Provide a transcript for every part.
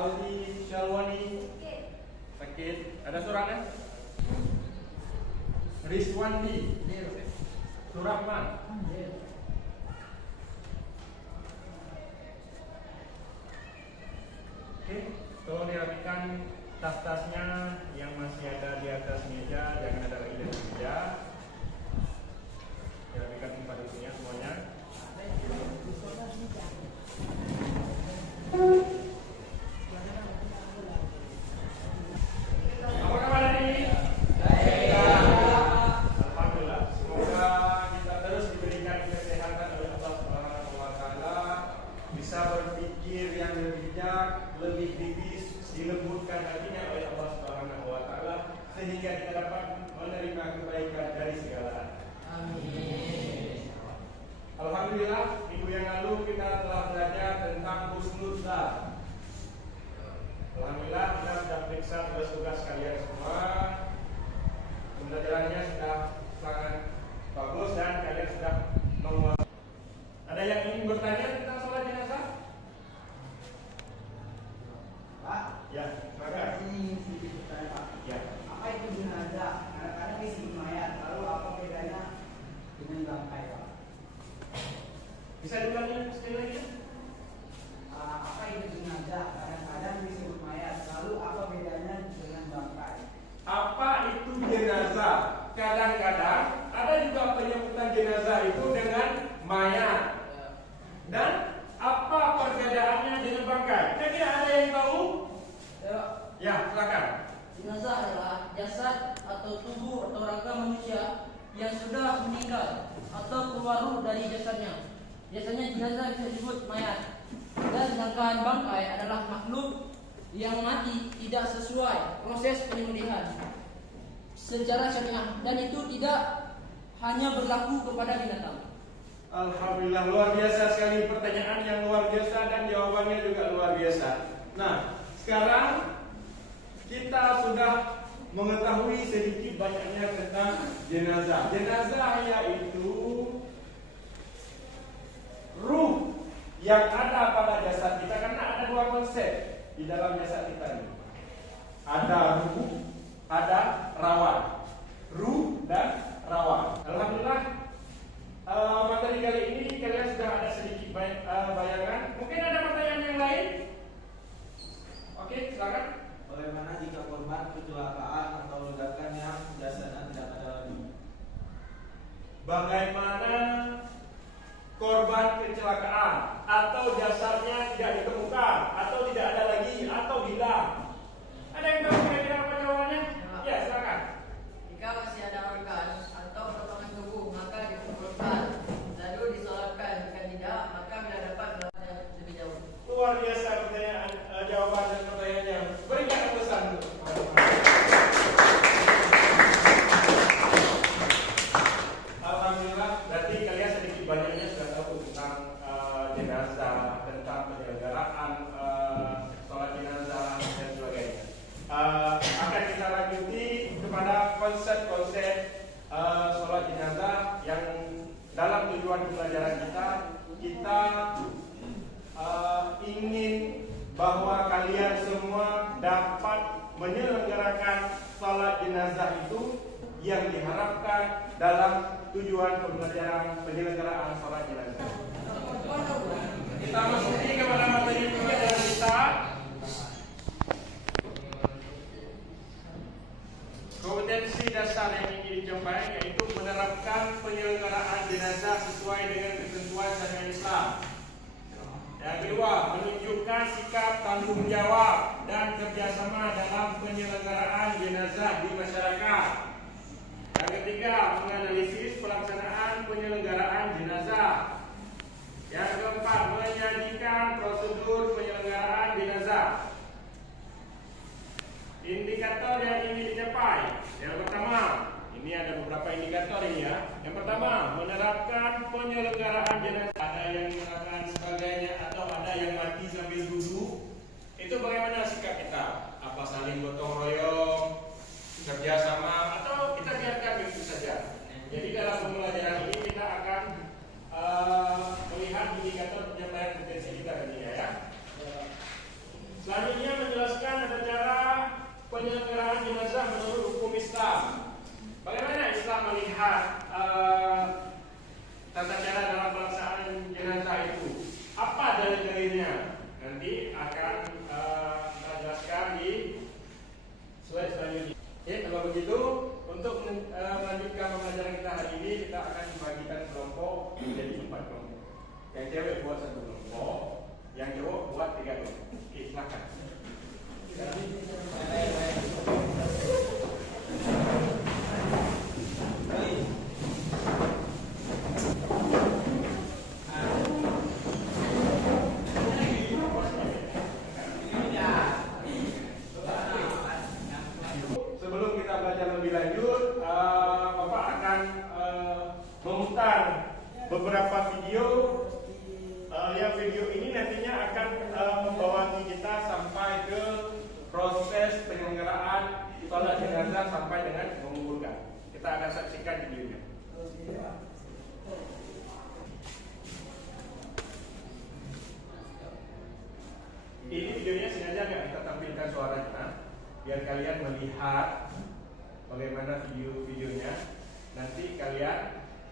Aldi Syalwani sakit. Ada suratnya? Rizwandi Surahman. Oke, tolong dirapikan tas-tasnya yang masih ada di atas meja, jangan ada lagi di atas meja. Dirapikan tempat duduknya semuanya. Apa kabar hari ini? Alhamdulillah. Semoga kita terus diberikan kesehatan oleh Allah Subhanahu wa taala, bisa berpikir yang lebih bijak, lebih kritis, dilembutkan hatinya oleh Allah Subhanahu wa taala sehingga kita dapat menerima kebaikan dari segala. Amin. Alhamdulillah, minggu yang lalu kita telah belajar tentang husnudzan. Alhamdulillah, kita sudah periksa tugas-tugas kalian semua. Pembelajarannya sudah sangat bagus dan kalian sudah menguasai. Ada yang ingin bertanya tentang sholat jenazah? Pak, Ya, maka ini sedikit bertanya Pak. ya. Apa itu jenazah? Kadang-kadang isi mayat. Lalu apa bedanya dengan bangkai Pak? Bisa diulangi sekali lagi? Apa itu jenazah? Kadang-kadang disebut mayat. Lalu apa bedanya dengan bangkai? Apa itu jenazah? Kadang-kadang ada juga penyebutan jenazah itu dengan mayat. Dan apa perbedaannya dengan bangkai? Kira-kira ada yang tahu? Ya, silakan. Jenazah adalah jasad atau tubuh atau rangka manusia yang sudah meninggal atau keluar ruh dari jasadnya. Biasanya jenazah bisa disebut mayat. Dan sedangkan bangkai adalah makhluk yang mati tidak sesuai proses penyembelihan secara syariah, dan itu tidak hanya berlaku kepada binatang. Alhamdulillah, luar biasa sekali, pertanyaan yang luar biasa dan jawabannya juga luar biasa. Nah, sekarang kita sudah mengetahui sedikit banyaknya tentang jenazah. Jenazah yaitu ruh yang ada pada jasad kita, karena ada dua konsep di dalam jasad kita ini. Ada ruh, ada rawan. Ruh dan rawan. Alhamdulillah, materi kali ini kalian sudah ada sedikit bayangan. Mungkin ada pertanyaan yang lain? Oke, silakan. Bagaimana jika korban kecelakaan atau ledakan yang jasadnya tidak ada lagi? Bagaimana korban kecelakaan atau jasadnya tidak ditemukan atau tidak ada lagi atau hilang? Ada yang tahu kira-kira apa jawabannya? Ya, silakan. Jika masih ada organ atau potongan tubuh, maka dikumpulkan lalu disolatkan. Jika tidak, maka bila dapat melakukan lebih jauh. Luar biasa pertanyaan, jawaban dan pertanyaannya. Berikan pesan. Alhamdulillah, berarti kalian sedikit banyaknya sudah tahu tentang jenazah, tentang penyelenggaraan sholat jenazah dan sebagainya. Akan kita lanjuti kepada konsep-konsep sholat jenazah yang dalam tujuan pembelajaran kita ingin bahwa kalian semua dapat menyelenggarakan sholat jenazah itu yang diharapkan dalam tujuan pembelajaran penyelenggaraan sholat jenazah. Kita masuki kepada materi pembelajaran kita. Kompetensi dasar yang ingin dicapai yaitu menerapkan penyelenggaraan jenazah sesuai dengan ketentuan syariat Islam. Yang kedua, menunjukkan sikap tanggung jawab dan kerjasama dalam penyelenggaraan jenazah di masyarakat. Yang ketiga, menganalisis pelaksanaan penyelenggaraan jenazah. Yang keempat, menyajikan prosedur penyelenggaraan jenazah. Indikator yang ingin dicapai. Yang pertama, ini ada beberapa indikator ini ya. Yang pertama, menerapkan penyelenggaraan jenazah. Ada yang mengatakan sebagainya atau ada yang mati sambil duduk. Itu bagaimana sikap kita? Apa saling gotong royong, kerjasama, atau kita biarkan begitu saja? Jadi dalam pembelajaran ini kita akan melihat indikator pencapaian potensi kita nantinya ya. Selanjutnya menjelaskan tata cara penyelenggaraan jenazah menurut hukum Islam. Bagaimana Islam melihat tata cara dalam pelaksanaan jenazah itu? Apa dalil-dalilnya? Nanti akan kita jelaskan di slide selanjutnya. Oke, kalau begitu untuk melanjutkan pembelajaran kita hari ini, kita akan membagikan kelompok menjadi 4 kelompok. Yang cewek buat 1 kelompok, yang cowok buat 3 kelompok. Oke, silakan. Sebelum kita belajar lebih lanjut, Bapak akan memutar beberapa video. Yang video ini nantinya akan membawa kita sampai ke proses penyelenggaraan sholat jenazah sampai dengan menguburkan. Kita akan saksikan videonya. Ini videonya sengaja nggak kita tampilkan suaranya, biar kalian melihat bagaimana videonya. Nanti kalian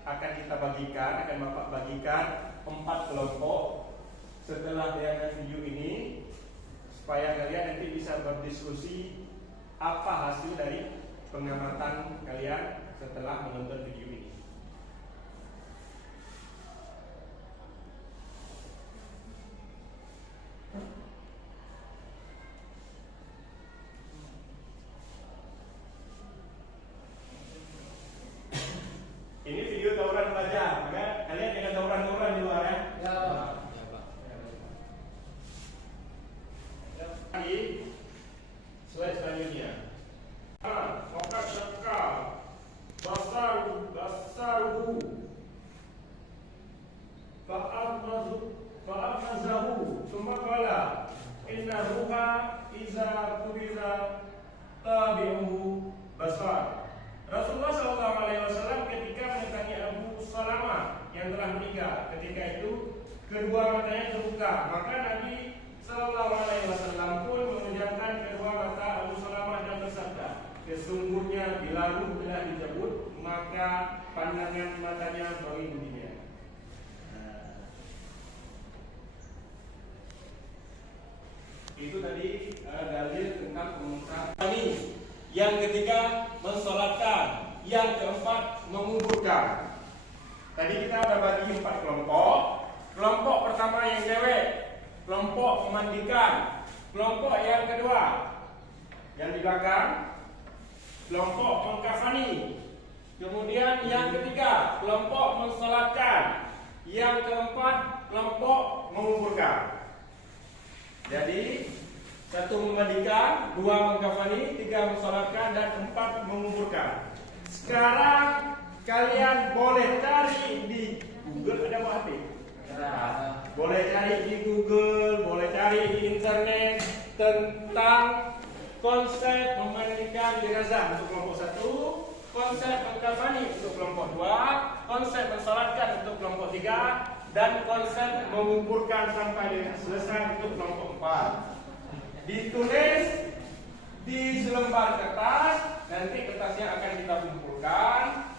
akan kita bagikan, akan Bapak bagikan 4 kelompok setelah tayangan video ini, supaya kalian nanti bisa berdiskusi apa hasil dari pengamatan kalian setelah menonton video ini. Ini video tawuran pelajar, maka kalian jangan tawuran-tawuran di luar ya. Di slide selanjutnya. Maka syakka basaruhu fa'amazahu thumma qala inna ruha iza kubiza tabi'uhu basar. Rasulullah SAW ketika mendatangi Abu Salamah yang telah meninggal, ketika itu kedua matanya terbuka, maka Nabi SAW pun memejamkan kedua mata Abu Salamah dan bersabda, sesungguhnya bila ruh telah dicabut, maka pandangan matanya berlindung di dia. Itu tadi dalil tentang pengusaha ini. Yang ketiga mensolatkan, yang keempat menguburkan. Tadi kita sudah bagi 4 kelompok. Kelompok pertama yang cewek, kelompok memandikan. Kelompok yang kedua, yang di belakang, kelompok mengkafani. Kemudian yang ketiga, kelompok mensolatkan. Yang keempat, kelompok menguburkan. Jadi 1 memandikan, 2 mengkafani, 3 mensolatkan, dan 4 menguburkan. Sekarang kalian boleh cari di Google, ada apa HP? Boleh cari di Google, boleh cari di internet tentang konsep memandikan jenazah untuk kelompok 1, konsep mengkafani untuk kelompok 2, konsep mensolatkan untuk kelompok 3, dan konsep menguburkan sampai selesai untuk kelompok 4. Ditulis di selembar kertas, nanti kertasnya akan kita kumpulkan.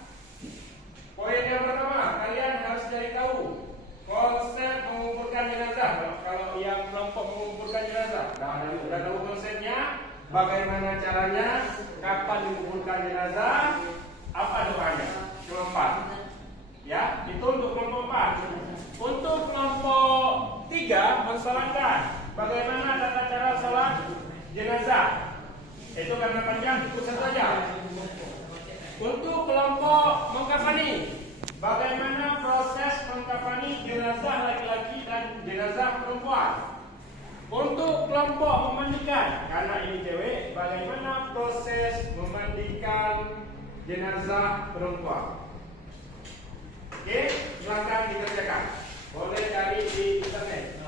Poin yang pertama, kalian harus cari tahu konsep mengumpulkan jenazah. Kalau yang kelompok mengumpulkan jenazah, sudah tahu konsepnya, bagaimana caranya, kapan mengumpulkan jenazah, apa doanya. Kelompok 4. Ya, itu untuk kelompok 4. Untuk kelompok 3 mensolatkan. Bagaimana tata cara sholat jenazah? Itu karena panjang, ikut satu saja. Untuk kelompok mengkafani, bagaimana proses mengkafani jenazah laki-laki dan jenazah perempuan? Untuk kelompok memandikan, karena ini cewek, bagaimana proses memandikan jenazah perempuan? Oke, silakan dikerjakan. Boleh cari di internet.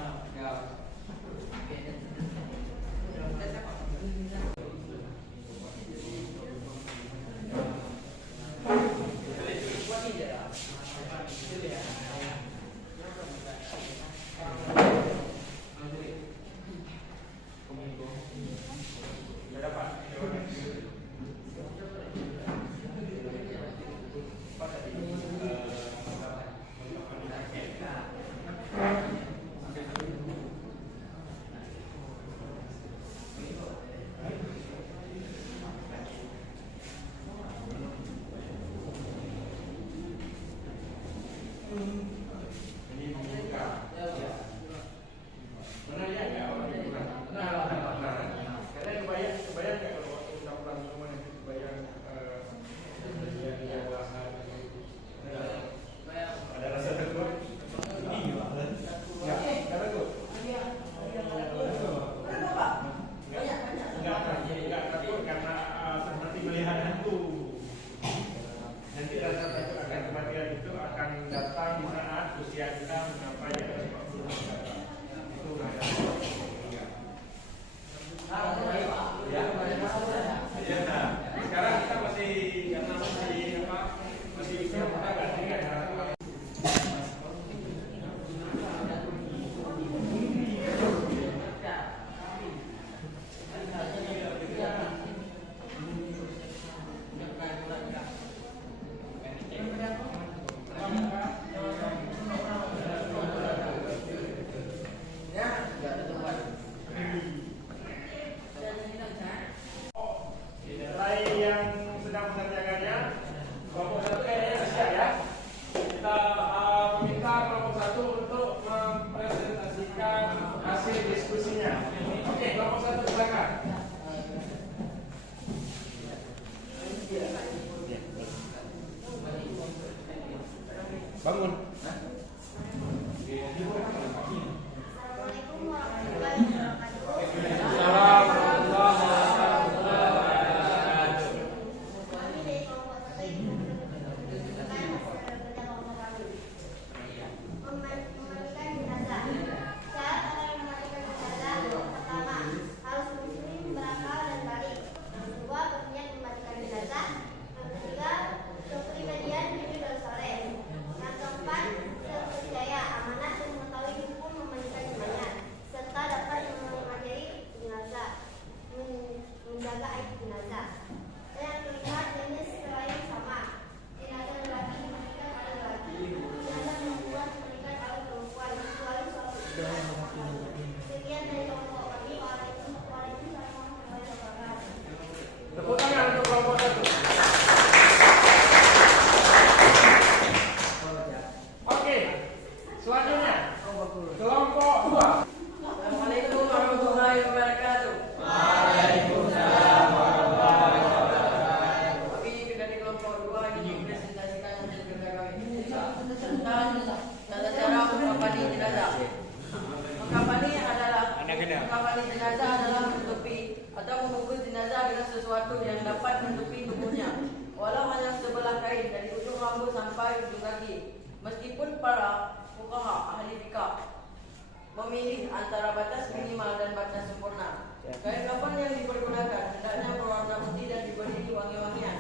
Sudah dapat. Ini membuka. Pernah lihat nggak orang yang kurang? Pernah. Karena kebayang nggak kalau waktu kita pulang ke rumah nanti kebayang dia bahan ada rasa takut? Nggak takut? Nggak takut karena seperti melihat hantu. Nanti rasa takut akan kematian itu akan datang di saat usia kita mencapai itu ada. Sekarang kita masih karena masih usia muda kan, jadi ada yang sedang mengerjakannya. Kelompok satu kayaknya siap ya. Kita meminta kelompok satu untuk mempresentasikan hasil diskusinya. Oke, kelompok satu silakan. Bangun. Assalamualaikum warahmatullahi wabarakatuh. Kami dari kelompok satu ini menunjukkan hasil kerja kelompok kami. Memandikan jenazah. Syarat akan memandikan jenazah: pertama, harus muslim, berakal dan balik. Yang kedua, berniat memandikan jenazah. Yang ketiga, kepribadian jujur dan soleh. Yang keempat, terpercaya, amanah dan mengetahui hukum memandikan mayat, serta dapat mengajari jenazah, menjaga aib jenazah. Dan yang kelima, jenis kelamin sama. Jenazah lelaki dimandikan oleh lelaki, jenazah perempuan dimandikan oleh perempuan, kecuali suatu istri. Sekian dari kelompok kami. Waalaikumsalam warahmatullahi wabarakatuh. Tepuk tangan untuk kelompok satu. Oke, selanjutnya kelompok dua. Assalamualaikum warahmatullahi wabarakatuh. Kami dari kelompok 2 ingin mempresentasikan hasil kerja kami tentang tata cara mengkafani jenazah. Mengkafani jenazah adalah menutupi atau membungkus jenazah dengan sesuatu yang dapat menutupi tubuhnya, walau hanya sebelah kain dari ujung rambut sampai ujung kaki. Meskipun para fuqaha ahli fikih memilih antara batas minimal dan batas sempurna, kain kafan yang dipergunakan hendaknya berwarna putih dan diberi wangi-wangian.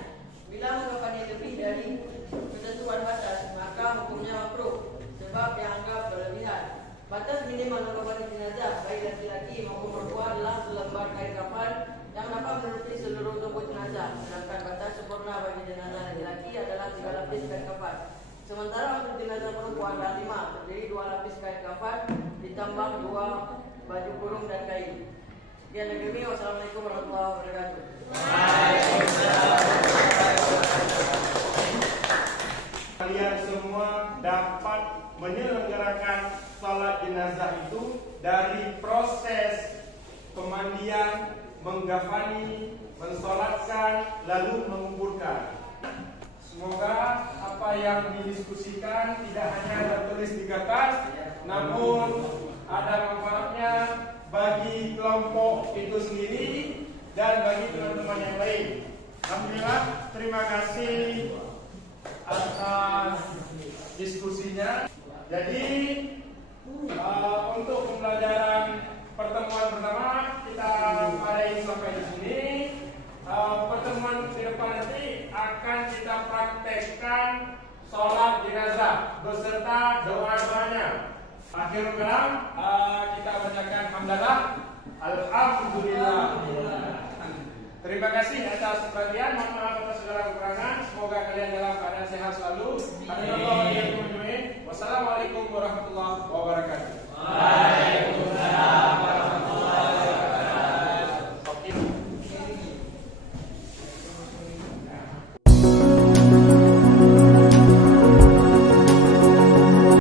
Bila mengkafani lebih dari ketentuan batas, maka hukumnya makruh sebab dianggap berlebihan. Batas minimal mengkafani jenazah baik laki-laki maupun perempuan adalah selembar kain kafan yang dapat menutupi seluruh tubuh jenazah. Sedangkan batas sempurna bagi jenazah laki-laki adalah 3 lapis kain kafan. Sementara untuk jenazah perempuan ada 5, terdiri 2 lapis kain kafan ditambah 2 baju kurung dan kain. Sekian dari kami. Wassalamualaikum warahmatullahi wabarakatuh. Kalian semua dapat menyelenggarakan salat jenazah itu dari proses pemandian, menggafani, mensolatkan, lalu menguburkan. Semoga apa yang didiskusikan tidak hanya tertulis di kertas, namun ada manfaatnya bagi kelompok itu sendiri dan bagi teman-teman yang lain. Alhamdulillah, terima kasih atas diskusinya. Jadi untuk pembelajaran pertemuan pertama kita adain sampai di sini. Pertemuan ke depan nanti akan kita praktekkan sholat jenazah beserta doa-doanya. Akhirul kalam, kita bacakan hamdalah. Alhamdulillah. Terima kasih atas perhatian. Mohon maaf atas segala kekurangan. Semoga kalian dalam keadaan sehat selalu. Wassalamualaikum warahmatullahi wabarakatuh.